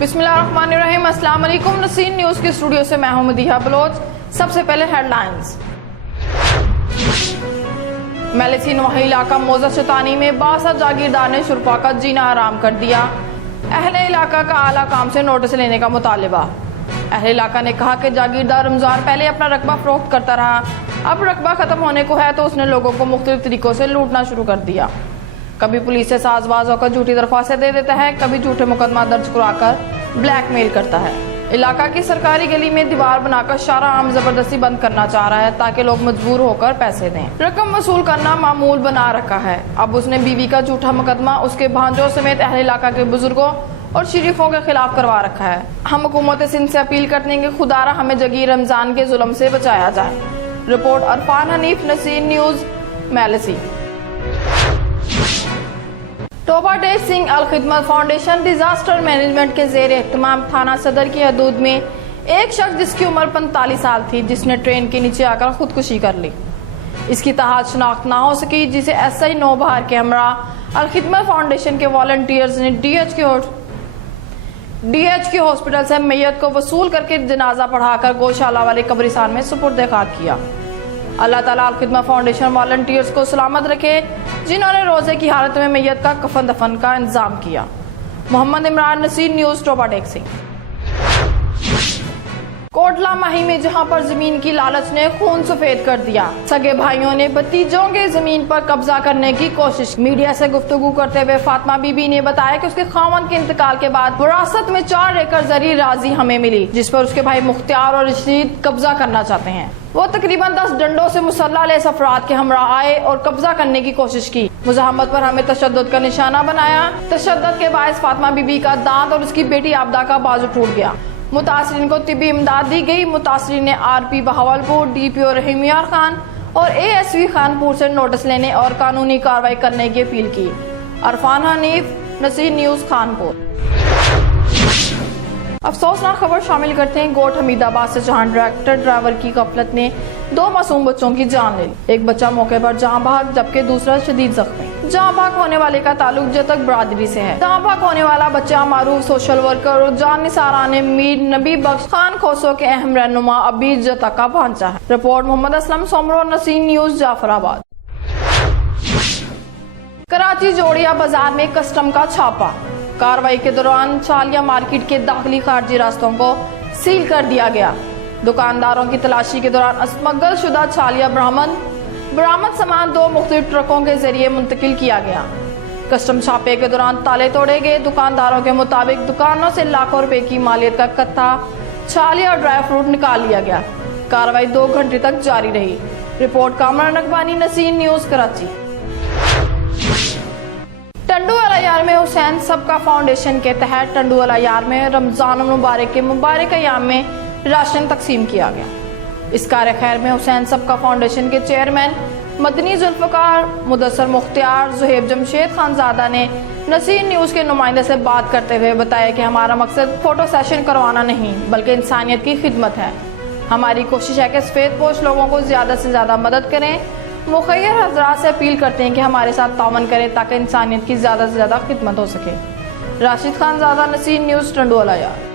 बिस्मिल्लाहिर्रहमानिर्रहीम। अस्सलाम वालेकुम। नसीर न्यूज़ के स्टूडियो से मैं हूं मदीहा बलोच। सबसे पहले हेडलाइंस। मेलेसी नवाही इलाका मौजा शतानी में 62 जागीरदार ने शुरफा का जीना आराम कर दिया। अहले इलाका का आला काम से नोटिस लेने का मुतालिबा। अहले इलाका ने कहा कि जागीरदार रमजान पहले अपना रकबा फरोख्त करता रहा, अब रकबा खत्म होने को है तो उसने लोगों को मुख्तलिफ तरीकों से लूटना शुरू कर दिया। कभी पुलिस से साजबाज होकर झूठी दरख्वास्तें दे देता है, कभी झूठे मुकदमा दर्ज कराकर ब्लैकमेल करता है। इलाका की सरकारी गली में दीवार बनाकर शारा आम जबरदस्ती बंद करना चाह रहा है ताकि लोग मजबूर होकर पैसे दें। रकम वसूल करना मामूल बना रखा है। अब उसने बीवी का झूठा मुकदमा उसके भांजों समेत अहले इलाका के बुजुर्गों और शरीफों के खिलाफ करवा रखा है। हम हुकूमत सिंध से अपील करते हैं कि खुदारा हमें जगी रमजान के जुल्म से बचाया जाए। Report Arfan Hanif, Naseer news, Mailsi. तोबा टेक सिंह अल खिदमत फाउंडेशन डिजास्टर मैनेजमेंट के जेर एहतमाम थाना सदर की हदूद में एक शख्स जिसकी उम्र 45 साल थी, जिसने ट्रेन के नीचे आकर खुदकुशी कर ली। इसकी तहाद शनाख्त ना हो सकी, जिसे SI नौबहार के हमरा अल खिदमत फाउंडेशन के वॉलंटियर्स ने DH के हॉस्पिटल से मैयत को वसूल करके जनाजा पढ़ाकर गौशाला वाले कब्रिस्तान में सुपुर्द खाक किया। अल्लाह ताला अल खिदमत फाउंडेशन वॉलंटियर्स को सलामत रखे, जिन्होंने रोजे की हालत में मैयत का कफन दफन का इंतजाम किया। मोहम्मद इमरान, नसीर न्यूज़, तोबा टेक सिंह। कोटला माही में जहां पर जमीन की लालच ने खून सफेद कर दिया, सगे भाइयों ने भतीजों के जमीन पर कब्जा करने की कोशिश। मीडिया से गुफ्तगू करते हुए फातिमा बीबी ने बताया कि उसके खामन के इंतकाल के बाद विरासत में 4 एकड़ जरी राजी हमें मिली, जिस पर उसके भाई मुख्तियार और रशीद कब्जा करना चाहते हैं। वो तकरीबन 10 डंडों से मुसल्ला लेस अफराद के हमरा आए और कब्जा करने की कोशिश की। मुजाहमत पर हमें तशद्दुद का निशाना बनाया। तशद्दुद के बायस फातिमा बीबी का दांत और उसकी बेटी आबदा का बाजू टूट गया। मुतासरीन को तिब्बी इमदाद दी गई। मुतासरीन ने RP बहावलपुर, DPO रहीमियार खान और ASV खानपुर से नोटिस लेने और कानूनी कार्रवाई करने की अपील की। अरफान हनीफ, नसीर न्यूज़, खानपुर। अफसोसनाक खबर शामिल करते हैं गोट हमीदाबाद से, जहां ट्रैक्टर ड्राइवर की गफलत ने 2 मासूम बच्चों की जान ले ली। एक बच्चा मौके पर जहां भाग, जबकि दूसरा शदीद जख्मी। जहां भाग होने वाले का ताल्लुक जतक बरादरी से है। जहां भाग होने वाला बच्चा मारूफ सोशल वर्कर और जान निसारा ने मीर नबी बख्श खान खोसो के अहम रहनुमा अबी जतक का भांचा है। Report Mohammad Aslam Soomro, Naseer news, Jafarabad. कराची जोड़िया बाजार में कस्टम का छापा। कार्रवाई के दौरान चालिया मार्केट के दाखिली खारजी रास्तों को सील कर दिया गया। दुकानदारों की तलाशी के दौरान स्मगल शुदा चालिया बरामद सामान 2 मुख्तलिफ ट्रकों के जरिए मुंतकिल किया गया। कस्टम छापे के दौरान ताले तोड़े गए। दुकानदारों के मुताबिक दुकानों से लाखों रुपए की मालियत का कत्था, छालिया और ड्राई फ्रूट निकाल लिया गया। कार्रवाई 2 घंटे तक जारी रही। Report Kamran Nakbani, Naseer news, Karachi. टंडू अलायार में हुसैन सबका फाउंडेशन के तहत टंडू अलायार में रमजान मुबारक के मुबारक अयाम में राशन तकसीम किया गया। इस कार्य खैर में हुसैन सबका फाउंडेशन के चेयरमैन मदनी जुल्फकार, मुदस्सर मुख्तियार, जुहेब जमशेद खानजादा ने नसीर न्यूज़ के नुमाइंदे से बात करते हुए बताया कि हमारा मकसद फोटो सेशन करवाना नहीं बल्कि इंसानियत की खिदमत है। हमारी कोशिश है कि सफेद पोश लोगों को ज़्यादा से ज़्यादा मदद करें। मुखैर हजरात से अपील करते हैं कि हमारे साथ तावन करें ताकि इंसानियत की ज़्यादा से ज़्यादा खिदमत हो सके। राशिद खानजादा, नसीर न्यूज़, टंडू अलायार।